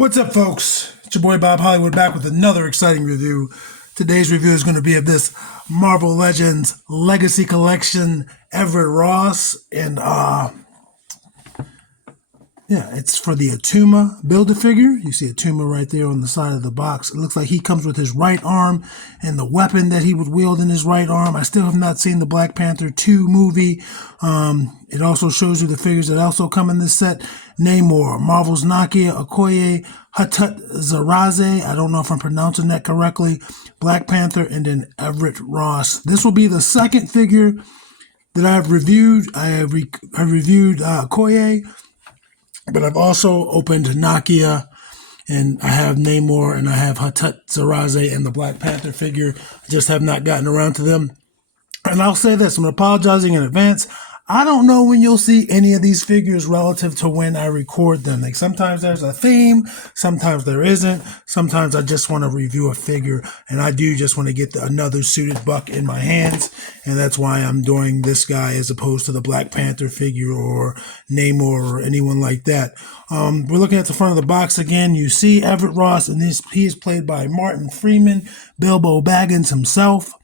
What's up, folks? It's your boy Bob Hollywood back with another exciting review. Today's review is going to be of this Marvel Legends Legacy Collection Everett Ross, and it's for the Attuma Build-A-Figure. You see Attuma right there on the side of the box. It looks like he comes with his right arm and the weapon that he would wield in his right arm. I still have not seen the Black Panther 2 movie. It also shows you the figures that also come in this set. Namor, Marvel's Nakia Okoye, Hatut Zaraze, I don't know if I'm pronouncing that correctly, Black Panther, and then Everett Ross. This will be the second figure that I've reviewed. I reviewed Okoye, but I've also opened Nakia, and I have Namor, and I have Hatut Zaraze and the Black Panther figure. I just have not gotten around to them. And I'll say this, I'm apologizing in advance. I don't know when you'll see any of these figures relative to when I record them. Like sometimes there's a theme, sometimes there isn't. Sometimes I just want to review a figure, and I do just want to get another suited buck in my hands, and that's why I'm doing this guy as opposed to the Black Panther figure or Namor or anyone like that. We're looking at the front of the box again. You see Everett Ross, and he is played by Martin Freeman, Bilbo Baggins himself,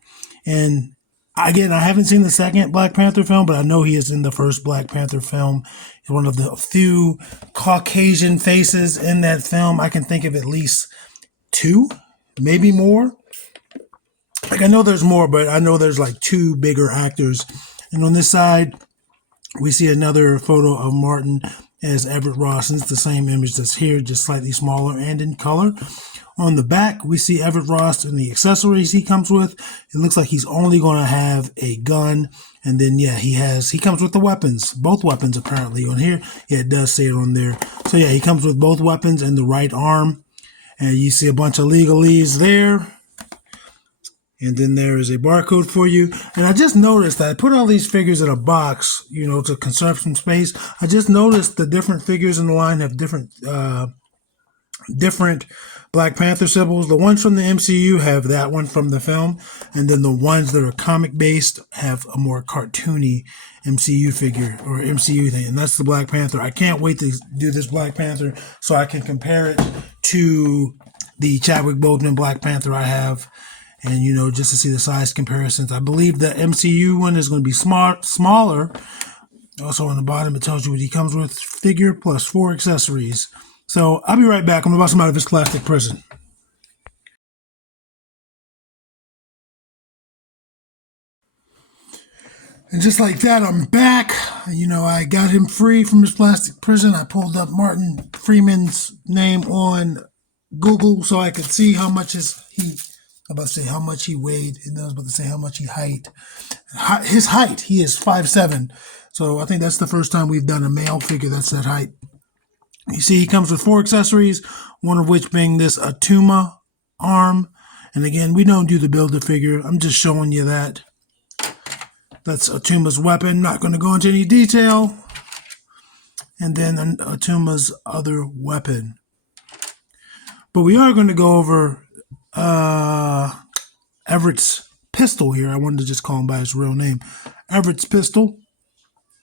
and again, I haven't seen the second Black Panther film, but I know he is in the first Black Panther film. He's one of the few Caucasian faces in that film. I can think of at least two, maybe more. Like, I know there's more, but I know there's like two bigger actors. And on this side, we see another photo of Martin as Everett Ross, and it's the same image that's here, just slightly smaller and in color. On the back, we see Everett Ross and the accessories he comes with. It looks like he's only going to have a gun. And then, yeah, he comes with the weapons. Both weapons, apparently, on here. Yeah, it does say it on there. So, yeah, he comes with both weapons and the right arm. And you see a bunch of legalese there. And then there is a barcode for you. And I just noticed that I put all these figures in a box, to conserve some space. I just noticed the different figures in the line have different Black Panther symbols. The ones from the MCU have that one from the film, and then the ones that are comic based have a more cartoony MCU figure or MCU thing, and that's the Black Panther. I can't wait to do this Black Panther so I can compare it to the Chadwick Boseman Black Panther I have, and just to see the size comparisons. I believe the MCU one is going to be smaller. Also on the bottom it tells you what he comes with: figure plus 4 accessories. So I'll be right back. I'm going to bust him out of his plastic prison. And just like that, I'm back. I got him free from his plastic prison. I pulled up Martin Freeman's name on Google so I could see how much how much he weighed. And I was about to say how much he height. His height, he is 5'7". So I think that's the first time we've done a male figure that's that height. You see, he comes with 4 accessories, one of which being this Attuma arm. And again, we don't do the Build-A-Figure. I'm just showing you that. That's Attuma's weapon. Not going to go into any detail. And then Attuma's other weapon. But we are going to go over Everett's pistol here. I wanted to just call him by his real name. Everett's pistol.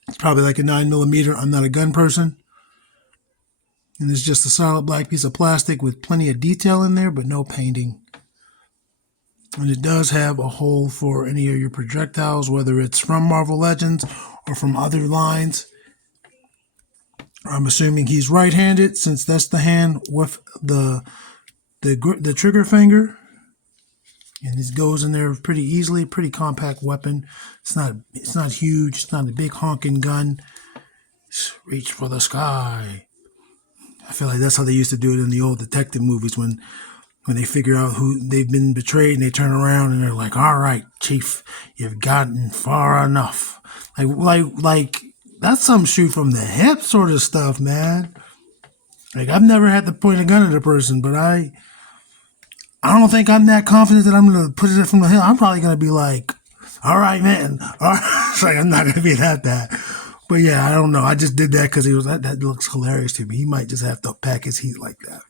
It's probably like a 9mm. I'm not a gun person. And it's just a solid black piece of plastic with plenty of detail in there, but no painting. And it does have a hole for any of your projectiles, whether it's from Marvel Legends or from other lines. I'm assuming he's right-handed, since that's the hand with the trigger finger. And this goes in there pretty easily. Pretty compact weapon. It's not huge. It's not a big honking gun. Just reach for the sky. I feel like that's how they used to do it in the old detective movies when they figure out who they've been betrayed, and they turn around and they're like, "All right, Chief, you've gotten far enough." Like that's some shoot from the hip sort of stuff, man. Like, I've never had to point a gun at a person, but I don't think I'm that confident that I'm gonna put it from the hip. I'm probably gonna be like, "All right, man." All right. It's like, I'm not gonna be that bad. But yeah, I don't know. I just did that because that looks hilarious to me. He might just have to pack his heat like that.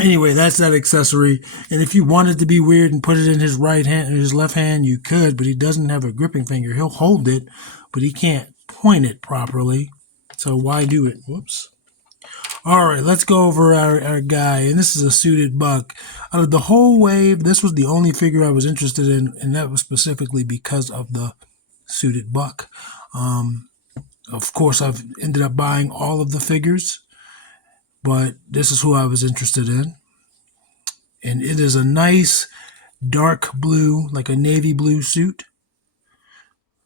Anyway, that's that accessory. And if you wanted to be weird and put it in his right hand or his left hand, you could, but he doesn't have a gripping finger. He'll hold it, but he can't point it properly. So why do it? Whoops. All right, let's go over our guy, and this is a suited buck. Out of the whole wave, this was the only figure I was interested in, and that was specifically because of the suited buck. Of course, I've ended up buying all of the figures, but this is who I was interested in. And it is a nice dark blue, like a navy blue suit.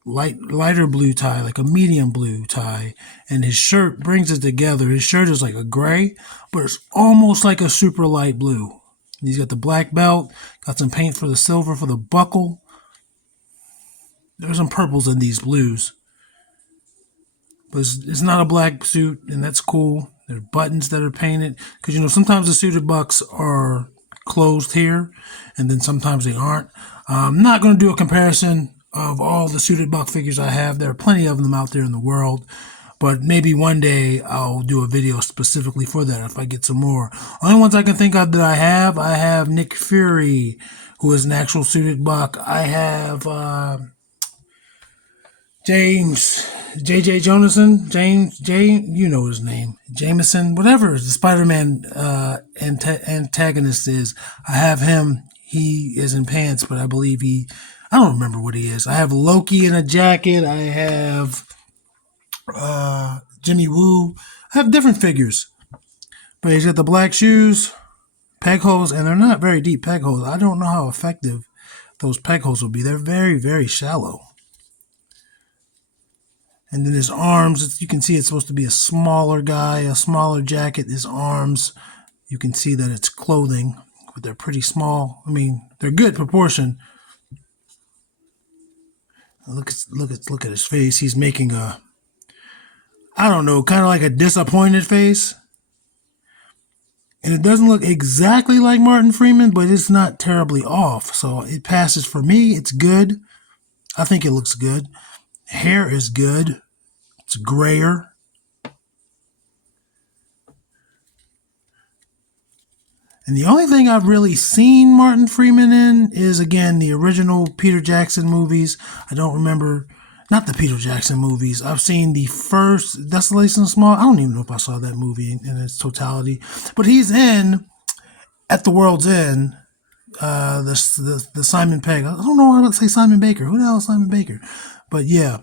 Lighter blue tie, like a medium blue tie, and his shirt brings it together. His shirt is like a gray, but it's almost like a super light blue. He's got the black belt, got some paint for the silver for the buckle. There's some purples in these blues, but it's not a black suit, and that's cool. There's buttons that are painted, because sometimes the suited bucks are closed here, and then sometimes they aren't. I'm not going to do a comparison of all the suited buck figures I have. There are plenty of them out there in the world, but maybe one day I'll do a video specifically for that if I get some more. Only ones I can think of that I have Nick Fury, who is an actual suited buck. I have J.J. James, you know his name, Jameson, whatever the Spider-Man antagonist is. I have him. He is in pants, but I believe I don't remember what he is. I have Loki in a jacket. I have Jimmy Woo. I have different figures. But he's got the black shoes, peg holes, and they're not very deep peg holes. I don't know how effective those peg holes will be. They're very, very shallow. And then his arms, you can see it's supposed to be a smaller guy, a smaller jacket. His arms, you can see that it's clothing, but they're pretty small. I mean, they're good proportion. Look at his face. He's making I don't know, kind of like a disappointed face. And it doesn't look exactly like Martin Freeman, but it's not terribly off. So it passes for me. It's good. I think it looks good. Hair is good. It's grayer. And the only thing I've really seen Martin Freeman in is, again, the original Peter Jackson movies. I don't remember, not the Peter Jackson movies. I've seen the first Desolation Small. I don't even know if I saw that movie in its totality. But he's in At the World's End, the Simon Pegg. I don't know why I would say Simon Baker. Who the hell is Simon Baker? But yeah.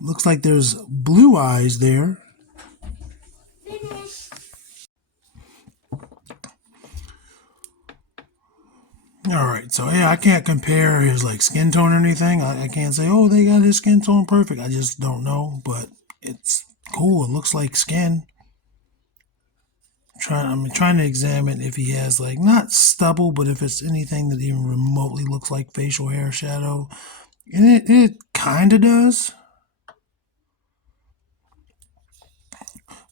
Looks like there's blue eyes there. All right, so yeah, I can't compare his skin tone or anything. I can't say, oh, they got his skin tone perfect. I just don't know, but it's cool. It looks like skin. I'm trying to examine if he has not stubble, but if it's anything that even remotely looks like facial hair shadow, and it kind of does.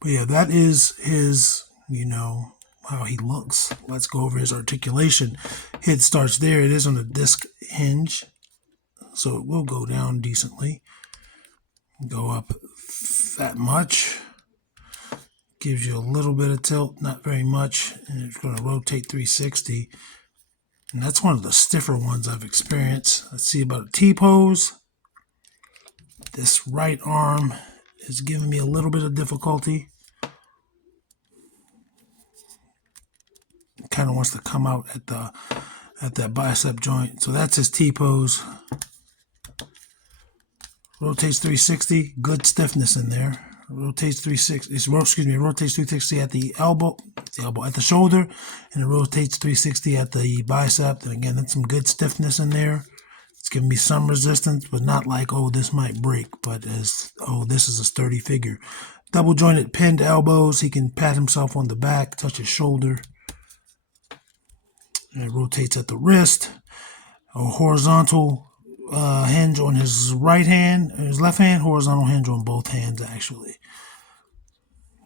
But yeah, that is his, how he looks. Let's go over his articulation. Head starts there. It is on a disc hinge, so it will go down decently. Go up that much. Gives you a little bit of tilt, not very much, and it's going to rotate 360. And that's one of the stiffer ones I've experienced. Let's see about a T-pose. This right arm is giving me a little bit of difficulty. It kind of wants to come out at that bicep joint. So that's his T-pose. Rotates 360, good stiffness in there. Rotates 360. Rotates 360 at the elbow at the shoulder, and it rotates 360 at the bicep. And again, that's some good stiffness in there. It's giving me some resistance, but not like, oh, this might break, but as, oh, this is a sturdy figure. Double jointed pinned elbows. He can pat himself on the back, touch his shoulder. And it rotates at the wrist. A horizontal hinge on his right hand, his left hand, horizontal hinge on both hands, actually.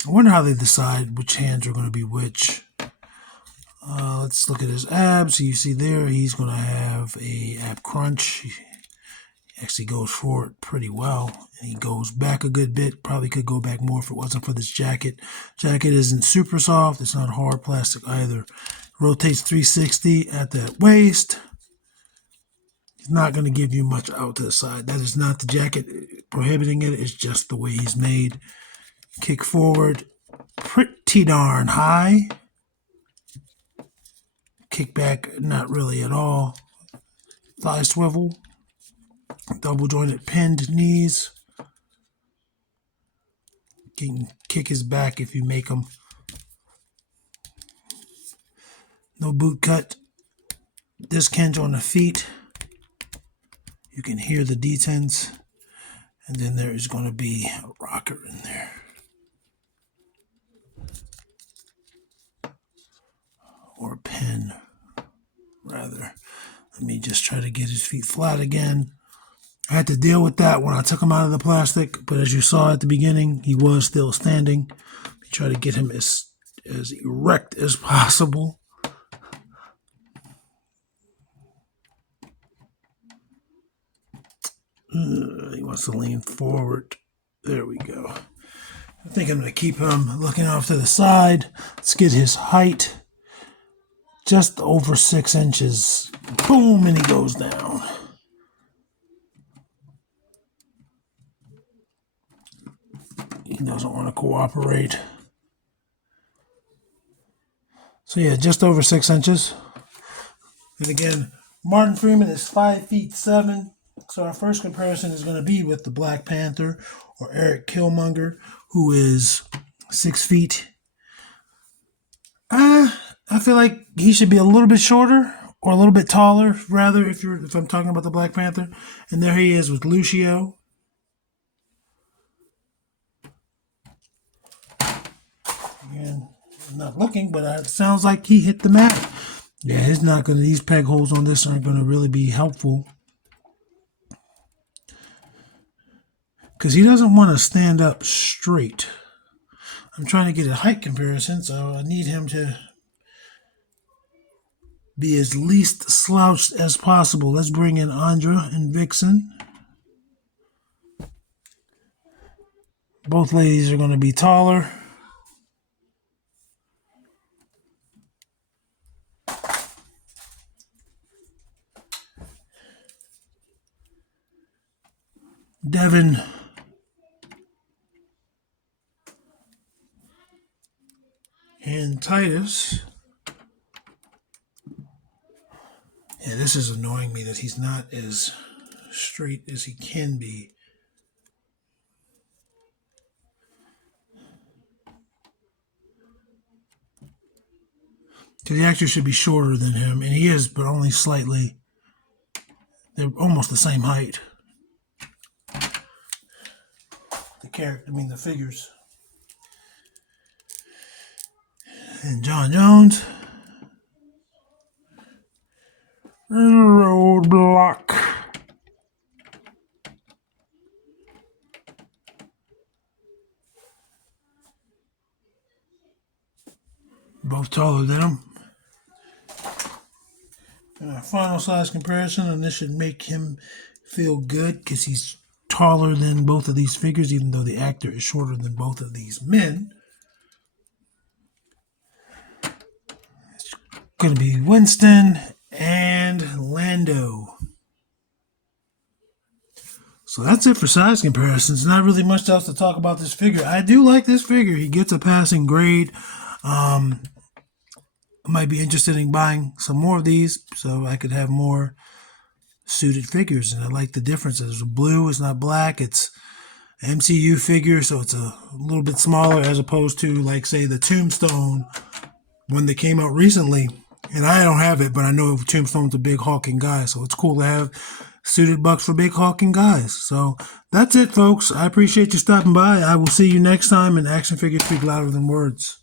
I wonder how they decide which hands are going to be which. Let's look at his abs. You see there, he's going to have a ab crunch. He actually goes forward pretty well. And he goes back a good bit. Probably could go back more if it wasn't for this jacket. Jacket isn't super soft. It's not hard plastic either. Rotates 360 at that waist. It's not going to give you much out to the side. That is not the jacket prohibiting it. It's just the way he's made. Kick forward pretty darn high. Kick back, not really at all. Thigh swivel. Double jointed pinned knees. Can kick his back if you make him. No boot cut. Disc hinge on the feet. You can hear the detents. And then there is going to be a rocker in there. Or a pin, rather. Let me just try to get his feet flat again. I had to deal with that when I took him out of the plastic, but as you saw at the beginning, he was still standing. We try to get him as erect as possible. He wants to lean forward. There we go. I think I'm going to keep him looking off to the side. Let's get his height. Just over 6 inches. Boom, and he goes down. He doesn't want to cooperate. So yeah, just over 6 inches. And again, Martin Freeman is 5'7". So our first comparison is going to be with the Black Panther, or Eric Killmonger, who is 6 feet. I feel like he should be a little bit shorter, or a little bit taller, rather, if I'm talking about the Black Panther. And there he is with Lucio. Again, I'm not looking, but it sounds like he hit the mat. Yeah, these peg holes on this aren't going to really be helpful. Because he doesn't want to stand up straight. I'm trying to get a height comparison, so I need him to be as least slouched as possible. Let's bring in Andra and Vixen. Both ladies are going to be taller. Devin and Titus. Yeah, this is annoying me that he's not as straight as he can be. Because he actually should be shorter than him, and he is, but only slightly. They're almost the same height. The figures. And John Jones. Roadblock. Both taller than him. And our final size comparison, and this should make him feel good because he's taller than both of these figures, even though the actor is shorter than both of these men. It's going to be Winston and Lando. So that's it for size comparisons. Not really much else to talk about this figure. I do like this figure. He gets a passing grade. I might be interested in buying some more of these so I could have more suited figures. And I like the difference. It's blue, it's not black. It's an MCU figure, so it's a little bit smaller as opposed to, like, say, the Tombstone one that came out recently. And I don't have it, but I know Tombstone's a big hulking guy, so it's cool to have suited bucks for big hulking guys. So that's it, folks. I appreciate you stopping by. I will see you next time, and action figures speak louder than words.